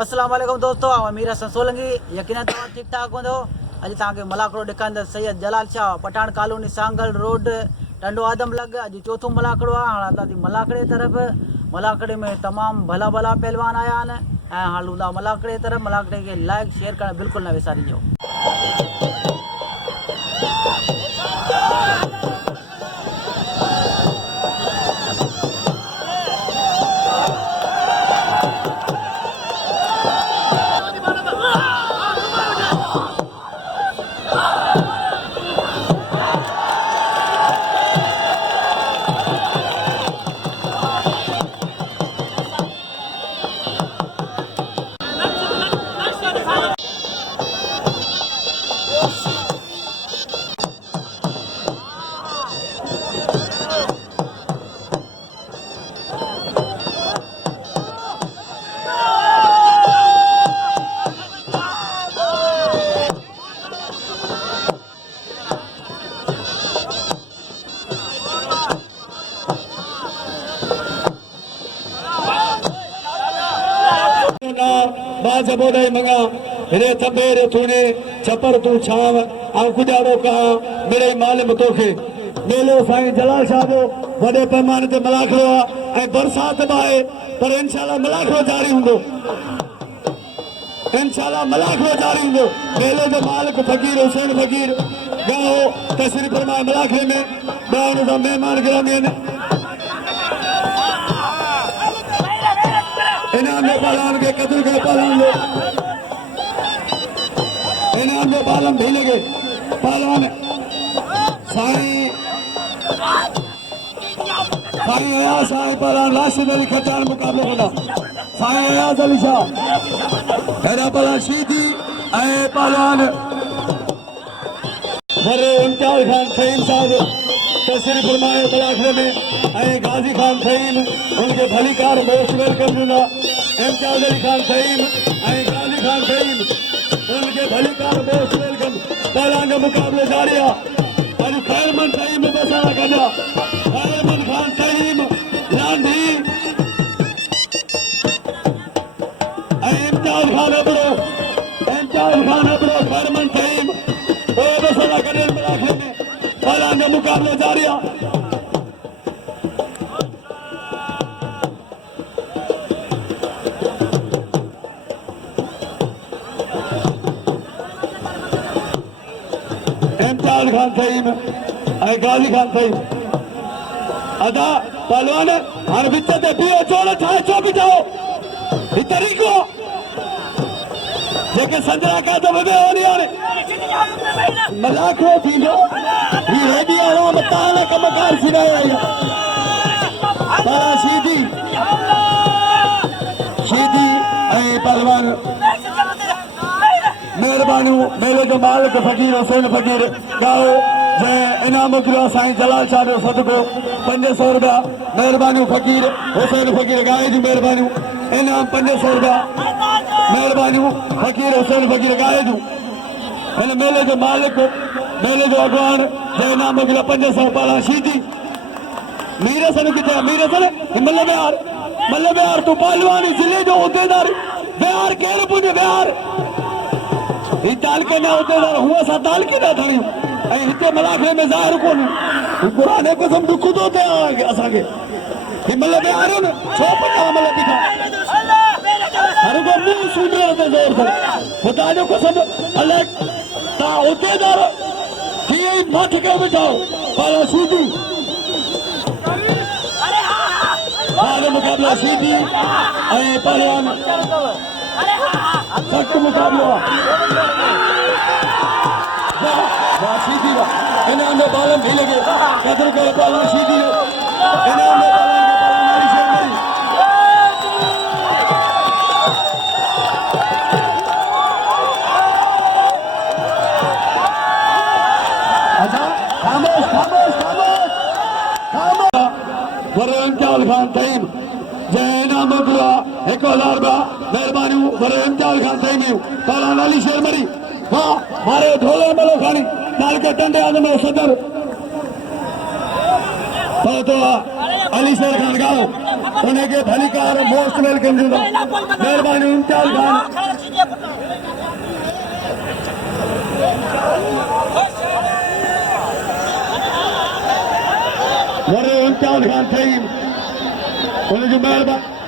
अस्सलाम वालेकुम दोस्तों, अमीर हसन सोलंकी। यकीनन तव्हां ठीक ठाक हूंदो। अॼु तव्हांखे मलाखड़ो ॾेखारींदा सैयद जलाल शाह पठान कॉलोनी सांगल रोड टंडो आदमलग। अॼु चौथों मलाखड़ो आहे। हाणे हलंदासीं मलाखड़े तरफ़। मलाखड़े में तमामु भला भला पहलवान आया आहिनि ऐं हाणे हलंदा मलाखड़े तरफ़। मलाखड़े खे लाइक शेयर करणु बिल्कुलु न विसारिजो। बाजबोदे मंगा रे तबेरे तूने छपर तू छाव आ कुजारो कहा मेरे मालिक तोखे। मेलो साईं जलाल शाह जो वडे पैमाने ते मलाखड़ो आहे ऐं बरसात बाए पर इंशाल्लाह मलाखड़ो जारी हुंदो। इंशाल्लाह मलाखड़ो जारी हुंदो। मेले जो मालिक फकीर हुसैन फकीर गाओ तशरीफ फरमाए मलाखड़े में ॿाहिरि जा मेहमान गिरामी आहिनि। इनाम जो पालन के कदर के पालन लो। इनाम जो पालन भी लगे पालन साईं साईं अयाज साईं पालन राशिद अली खचान मुकाबले होना। साईं अयाज अली शाह हेरा पालन शीदी ऐं पालन वरे इम्तियाज खान फहीम साहब तशरीफ फरमाए मलाखड़े में ऐं गाजी खान फहीम उनके भलीकार मोस्ट वेलकम दूंगा। इम्तियाज अली खान फहीम ऐं गाजी खान फहीम उनके भलीकार मोस्ट वेलकम। पहला जो मुकाबले जारी आहे। अॼु खैरमन फहीम बसाना गॾा खैरमन खान फहीम लांधी ऐं इम्तियाज खान अबड़ो खैरमन फहीम बसाना गॾे मलाखड़े में पहला जो मुकाबले जारी आहे। इम्तियाज खान फहीम ऐं गाजी खान फहीम अदा पहलवान हाणे विच ते बीहो जोड़ ठाहे छो बीठो ही तरीक़ो जेके संजरा कादम में वञी हाणे मलाखड़ो थींदो। ही हेॾी आराम तव्हां कमकार सिरायो आई आहे। सीधी सीधी ऐं पहलवान मेहरबानी मेले जो मालिक फकीर हुसैन फकीर गाओ जंहिं इनाम मोकिलियो साईं जलाल शाह जो सदको 500 रुपया। मेहरबानी फकीर हुसैन फकीर गाए जूं मेहरबानी इनाम 500 रुपया। मेहरबानी फकीर हुसैन फकीर गाए जूं हिन मेले जो मालिक मेले जो अॻवान जंहिं इनाम मोकिलियो 500 पाला सीधी मीर हसन किथे मीर हसन मल्ल बिहार तूं पहलवानी जिले जो उहिदेदार बिहार केरु पुॼे बिहार ही तालके न उहिदेदार हूअ असां तालके न खणियूं ऐं हिते मलाखड़े में ज़ाहिर कोन्हे क़ुर कसम दुख थो थिए असांखे। ही मल्ल बिहार न छो पंजाह मल्ल बीठा हर को मुंहुं सूंडे ते ज़ोर अथनि ख़ुदा जो कसम अलाए तव्हां उहिदेदार कीअं ई मठ कयो वेठा पर सीधी मुकाबला सीधी ऐं पहलवान सख्त मुकाबलो सीधी इनाम में बालम भी लगे कदर करे पहलवान सीधी इनाम में बालम के पहलवान नारी शेरमरी अच्छा खामोश खामोश खामोश खामोश वरे इम्तियाज खान फहीम जंहिं इनाम मोकिलियो आहे 1000 रुपया। मेहरबानी वरे इम्तियाज खान फहीम पहलवान अली शेरमरी वाह मारे ढोले मलो खानी नाल के टंडे आदम में सदर तो अली शेर खान गाओ उनके भलीकार मोस्ट वेलकम दूंगा मेहरबानी इम्तियाज खान वरे इम्तियाज खान थे उनकी मेहरबानी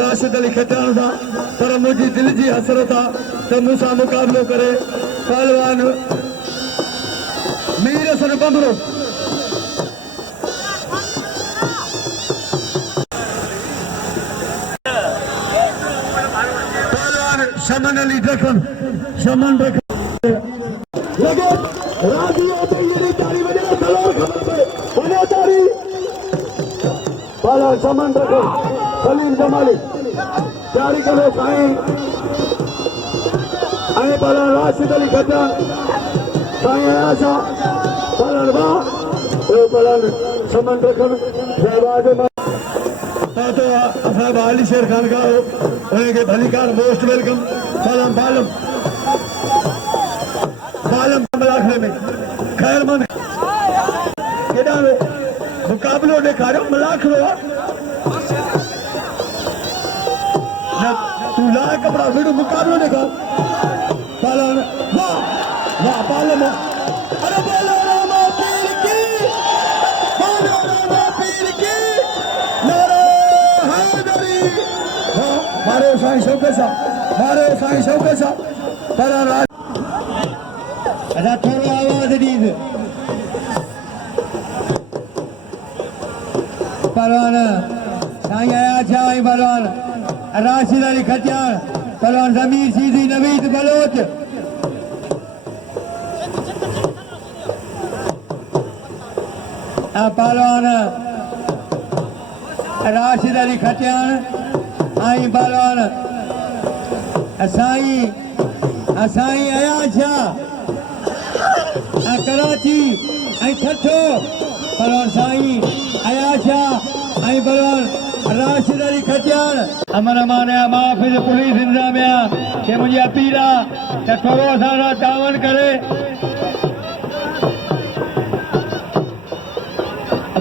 राशिद अली खटान था पर मुझी दिल जी हसरत था तो मूसा मुकाबलो करे पहलवान मीर हसन बंबरो पहलवान शमन अली दखन शमन दखन लगे राजी होते ये तारी बजे तलवार खबर पे बने तारी पहलवान शमन दखन सलीम जमाली जारी करो साईं आए पहलवान राशिद अली खटान साईं आशा पहलवान बा पहलवान शमन दखन शहबाज तो साहब अली शेर खान का उनके भलीकार मोस्ट वेलकम सलाम बालम बालम मलाखड़े में खैरमंद केड़ा मुकाबलो ॾेखारियो मलाखड़ो तू ला कपड़ा विड़ो मुकाबलो ॾेखार बालन वाह वाह बालम अरे बोलो रामा पीर की बोलो रामा पीर की नारे हैदरी मारो साईं शौकत सा पर अच्छा थोड़ी आवाज दीद पहलवान साईं आया छाई पहलवान राशिद अली खटियार पहलवान जमीर सीधी नवीद बलोच पहलवान राशिद अली खटियार आई पहलवान साईं आया छा कराची ऐं छठो पहलवान साईं अयाशा ऐं पहलवान राशिद अली खटियार अमन अमान माफ़िज़ पुलिस इंतजामिया के मुंहिंजी अपील आहे त थोरो असां सां तावन करे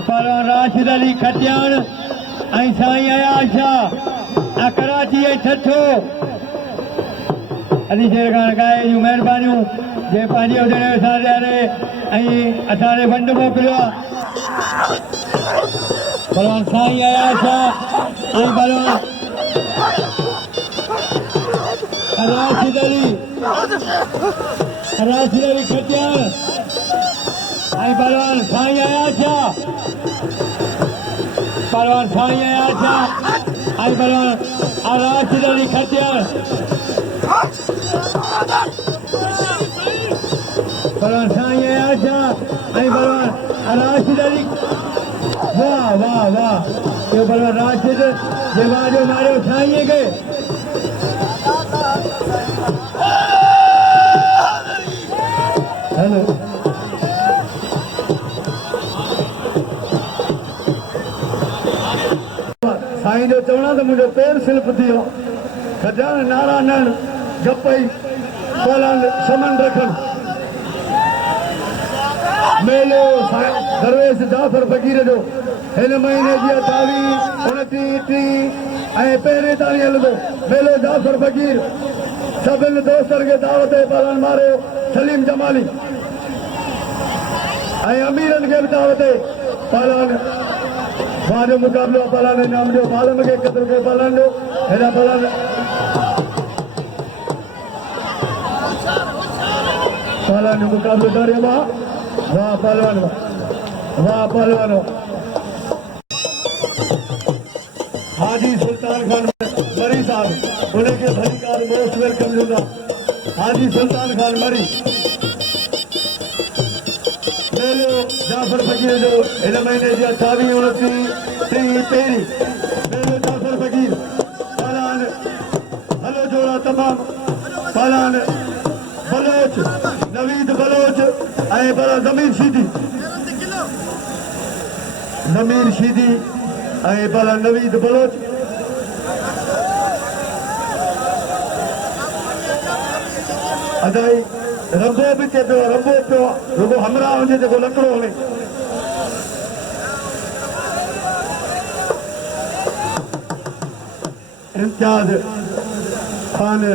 पहलवान राशिद अली खटियार ऐं साईं अयाशा कराची ऐं छठो अली शेर खान गाए जूं महिरबानियूं जे पंहिंजे उजणे सां ॾियारे ऐं असांजे फंड मोकिलियो आहे पहलवान साईं आया छा ऐं पहलवान राशिद अली खटियार ऐं पहलवान साईं आया छा पहलवान साईं आया छा ऐं पहलवान राशिद अली खटियार पहलवान साईं आया छा ऐं पहलवान राशिद अली वाह वाह वाह ये पहलवान राशिद जो मारियो साईं के हेलो साईं जो चवणा तो मुझे पैर स्लिप थियो खजान नारा नण जपई पहलवान शमन रखन मेलो दरवेश जाफर फकीर जो हिन महीने जी 28, 29 ऐं पहिरें तारीख़ हलंदो मेलो जाफर फकीर सभिनी दोस्तनि खे दावत पहलवान मारियो सलीम जमाली ऐं अमीरनि खे बि दावत पहलवान वाजो मुक़ाबिलो पहलवान इनाम ॾियो बालम खे 1 रुपयो पहलवान ॾियो हेॾा पहलवान जो मुक़ाबिलो करे वाह पहलवान वाह पहलवान हाजी सुल्तान खान मरी साहब उनके भलीकार मोस्ट वेलकम दूंगा हाजी सुल्तान खान मरी मेलो जाफर फकीर जो इन महीने जी 28, 29, 30 पहिरीं मेलो जाफर फकीर पहलवान हलो जोड़ा तमाम पहलवान बलोच नवीद बलोच ऐं पर ज़मीर शीदी ऐं पर नवीद बलोच अदाई रंबो बि थिए पियो रंबो पियो रुगो हमरा हुजे जेको लकड़ो हणे इम्तियाज़ खान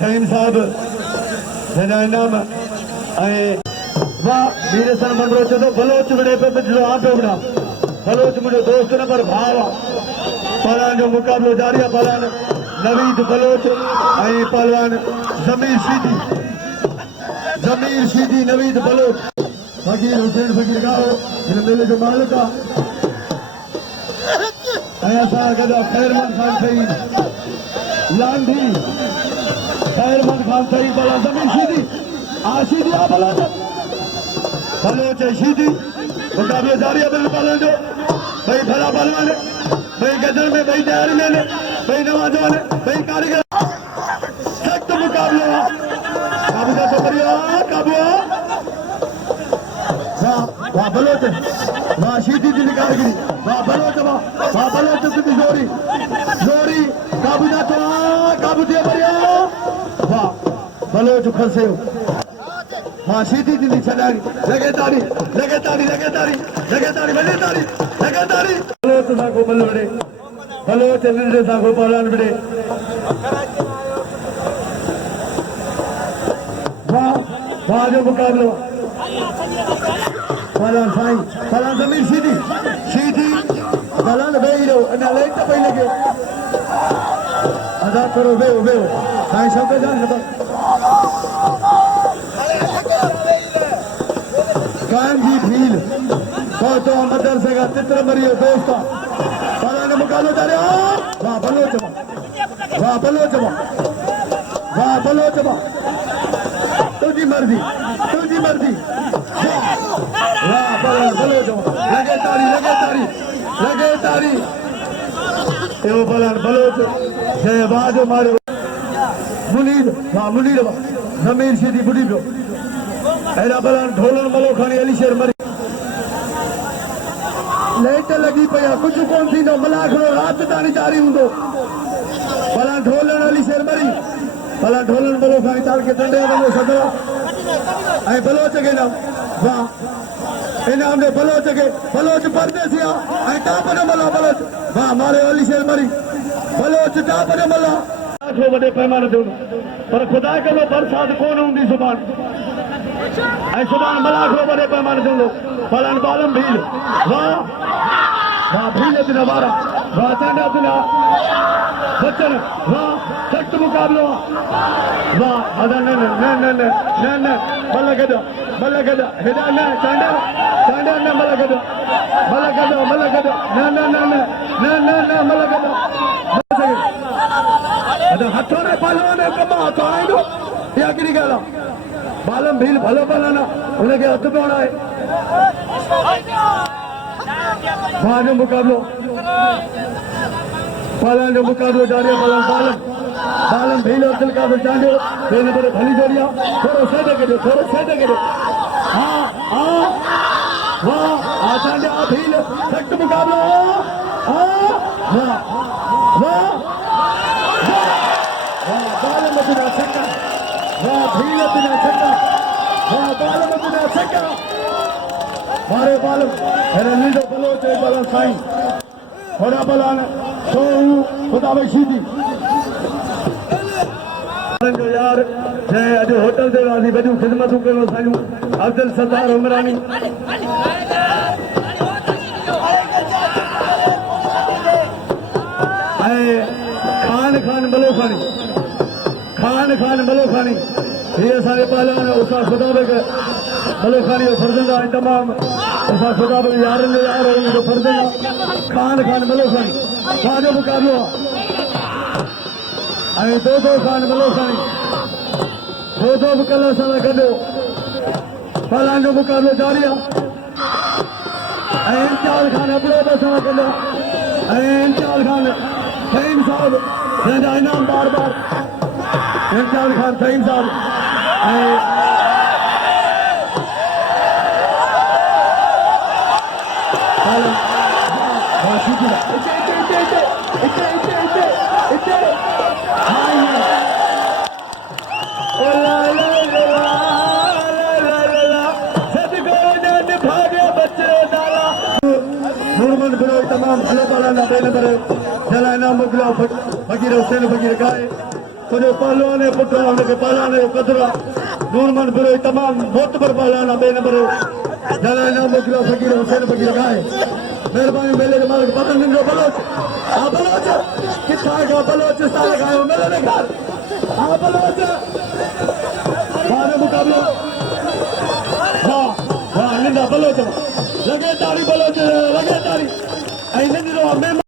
शहीन साहब जंहिंजा इनाम ऐं वाह वीर सन मंगरो चवंदो बलोच विड़े पे पिछलो आ पियो विड़ा बलोच मुंहिंजो दोस्त न पर भाउ आहे पहलवान जो मुक़ाबिलो जारी आहे पहलवान नवीद बलोच ऐं पहलवान ज़मीर शीदी नवीद बलोच फकीर हुसैन फकीर गाओ हिन मेले जो मालिक आहे ऐं असां गॾु आहे ख़ैरमंद ख़ान सईद लांधी ख़ैरमंद ख़ान सईद भला ज़मीर शीदी शीदी आहे बलोच शीदी मुक़ाबिलो जारी आहे ॿिनि पहलवान जो ॿई भला पहलवान ॿई गजल में ॿई तयारी में ॿई नवाजवान ॿई कारीगर सख़्त मुक़ाबिलो आहे काबू का तो करियो काबू वाह बलोच वाह शीदी जी कारीगरी वाह बलोच की जोरी काबू का तो काबू दिया बढ़िया वाह बलोच फंसे वाह शीदी जी छॾाई लगे ताड़ी बलोच सां को बल विड़े बलोच निंड सां को पहलवान विड़े वाह जो मुक़ाबिलो पहलवान साईं पहलवान ज़मीर शीदी पहलवान वेही रहो अञा लाइट पई लॻे अदा करो वेहो साईं शौक़त जान कान जी भील तो मदरसे का चित्र मरियो दोस्त पहलवान मुक़ाबिलो जारी वाह बलोच तुझी मर्जी वाह बलोच लगे तारी एवं पहलवान बलोच जय बाजो मारियो मुनीर ज़मीर शीदी बुढ़ी पियो अहिड़ा पहलवान ढोलन मलो खणी अली शेर मरी लाइट लगी पई आहे कुझु कोन थींदो मलाखड़ो राति ताणी जारी हूंदो पहलवान ढोलन अली शेर मरी पहलवान ढोलन मलो खणी तार के डंडे वञो सदरा ऐं बलोच खे न वाह इनाम ॾे बलोच परदेसी आहे ऐं टाप न मला बलोच वाह मारे अली शेर मरी बलोच टाप न मला वॾे पैमाने ते पर ख़ुदा कंदो बरसाति कोन हूंदी सुभाणे मलाखड़ो वॾे पैमाने ते हूंदो पहलवान बालम भील वाह भील दिन वारा वाह चांडा दिन बचन वाह सख़्त मुक़ाबिलो आहे वाह अदा न बल गॾ हेॾा न चांडा न बल गॾ न बल गॾ हथों ने पहलवान कम हथ आईंदो इहा कहिड़ी ॻाल्हि आहे बालम भील भलो पहलवान आहे हुनखे हथ पाइणो आहे वाह जो मुक़ाबिलो पहलवान जो मुक़ाबिलो जारी आहे बालम भील अब्दुल कादिर चांडियो ॿिए नंबर भली जोड़ी आहे थोरो साइड कजो वाह चांडिया भील सख़्त मुक़ाबिलो मारे बालम नीडो बलोच पहलवान साईं थोड़ा पहलवान खुदा भाई शीदी जो यार जय अॼु होटल ते वियासीं वॾियूं ख़िदमतूं कयूं साईं अब्दुल सत्तार उमरानी ऐं खान मलोखानी ये असांजे पहलवान उस्ताद खुदा मलोखानी जो फर्ज़ंद आहे तमामु उस्ताद खुदा यारनि जो यार उनजो फर्ज़ंद आहे खान मलोखानी खां जो मुक़ाबिलो आहे ऐं दो खान मलोखानी दो बि कल्ह असां सां गॾु पहलवान जो मुक़ाबिलो जारी आहे ऐं इम्तियाज़ खान अबड़ो बि असां सां गॾु ऐं इम्तियाज़ खान फहीम साहब जंहिंजा इनाम बार इम्तियाज़ खान फहीम साहब ऐं बे नंबर जला इनाम मोकिलियो फ़कीर हुसैन फ़कीर गाए तुंहिंजो पहलवान जो पुटु आहे हुनखे पहलवान जो क़दुरु आहे नूरमन बिरोही तमामु मोतबर पहलवान आहे बे नंबर जला इनाम मोकिलियो फ़कीर हुसैन फ़कीर गाए महिरबानी मेले जो मालिक पतन जो बलोच हा बलोच किथां खां बलोचिस्तान खां आयो मेले में घर हा बलोच मुक़ाबिलो वाह वाह निंदा बलोच लगे तारी बलोच लगे तारी ऐं नंढिड़ो